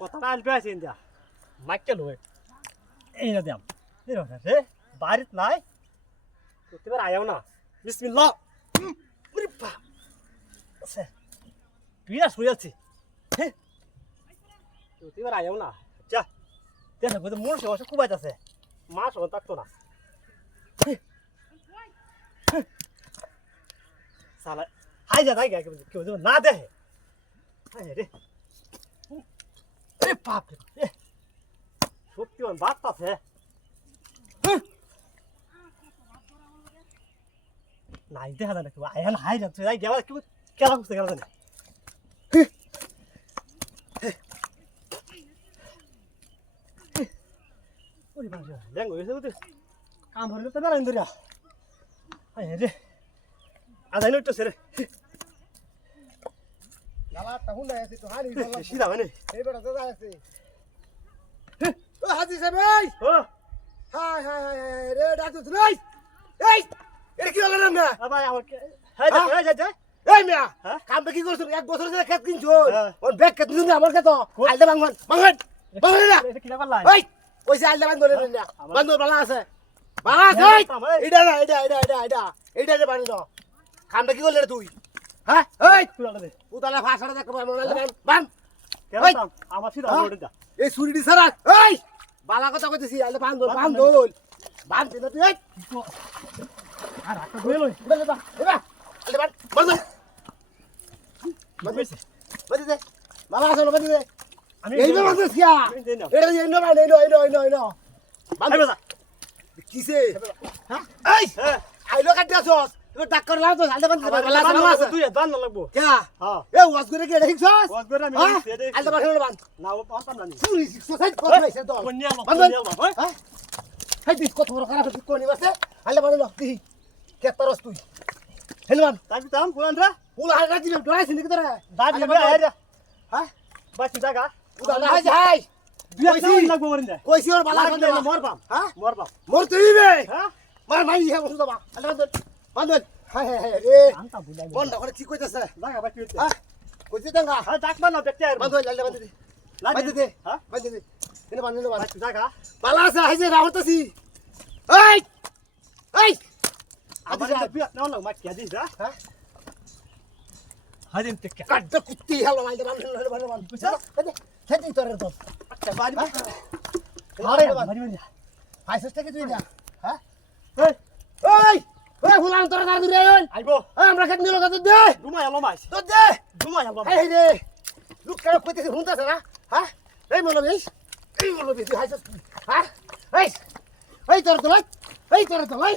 কথাটা আসবে আছেন যা মাইকে লয় এই না দিয়াম এই রে বাড়িত নাই প্রতিবার আয়াও না বিসমিল্লাহ ওরে বাপ আছে তুই আর শুয়ে আছিস হ্যাঁ প্রতিবার আয়াও না যা দেখো কত মোর সমস্যা কুবাইত আছে মাছ হন থাকতো না সালা হাই যা তাই কেউ যেন না দেখে রে রে বাপ রে সত্যি বাপ আছে নাই দেখা যায় না কেউ আয়াল হাই যাচ্ছে যাই গেলা কেউ কেলা খুঁজতে গেলা জানে ওই বাংলা ল্যাঙ্গো এসে তো কাম হলো তো বেড়াইন ধরিয়া হাই রে আদাই নইতো রে গালা তাহু না আছে তো হানি বললাম সিধা মানে এই বড় দাদা আছে ও হাজি সাহেব ভাই ও হাই হাই হাই রে ডাক্তার তুই এই এটা কি হলো না ভাই আমার হাই যা যা এই মিয়া কাম কি করছ এক বছর ধরে খেত কিনছো ওর ব্যাগ খেত নিছ আমার খেত আলদা ভাঙন ভাঙন ভাঙন না এটা কি করলা এই ওইসে আলদা ভাঙন ধরে না বান্দর বালা আছে বালা আছে এটা না এটা যে বানি দাও কামটা কি করলে তুই হ্যাঁ এই উতালা ভাষাটা দেখ বান আমার সিধা ওড়ে যা এই সুরিটি সারা এই বালা কথা কইতেছি আলে বান দোল না তুই এই আর একটা গেল বলে বা এবা আলে বান বান দে বালা আসলো বান দে আমি এই না বান দে কিয়া এটা এই না বান এই না বান দে কিসে হ্যাঁ এই আইলো কাটিয়াছস তুই ডাক করে লাও তো আলে বান দে বালা আছে তুই দান না লাগবো কিয়া হ্যাঁ এ ওয়াজ করে কি দেখছস ওয়াজ করে আমি আলে বান না ও পারতাম না পুরি সোসাইট করতেছে তো কোনিয়া হ্যাঁ হাই দিস কত বড় খারাপ তুই কোনি বাসে আলে বান লো তুই কে তরস তুই হেলমান তাই দাম কোন রা পুলা হাই রাজি ডরাইছিস নাকি তোরা দাবি বে আইরা হ্যাঁ বাকি জায়গা উদা না হাই দুই লাগবো মরিন্দা কইছি ওর বালা লাগলে মরবাম হ্যাঁ মরবাম মরতেই বে হ্যাঁ মার মাই হে বসু দাবা আলে বান হাই রে আনতা বুলাই বন্ধ করে কি কইতাছে জায়গা বাকি হইছে হ্যাঁ কইছি দাঙ্গা হ্যাঁ ডাকবা না দেখতে আর বান আলে বান দে বান দে হ্যাঁ বান দে এনে বান বান বাকি জায়গা বালা আছে হাই যে রাহতাছি এই এই আমার বিয়া না লাগ মাকি আদি যা হ্যাঁ হাজিন টেকা কাট কুত্তি হেলো মাইতে বান খেতে তোরে তো আচ্ছা বাড়ি আরে বাড়ি বাড়ি হাইসেস থেকে তুই না হ্যাঁ এই এই এই ফুলান তোরা কার দূরে আইন আইবো আমরা খেত নিলো কত দে ঘুমাই এলো মাইস তো দে ঘুমাই এলো এই রে লুক কেন কইতেছিস হুনতাছ না হ্যাঁ এই মলো বেশ তুই হাইসেস হ্যাঁ এই তোর তো লাই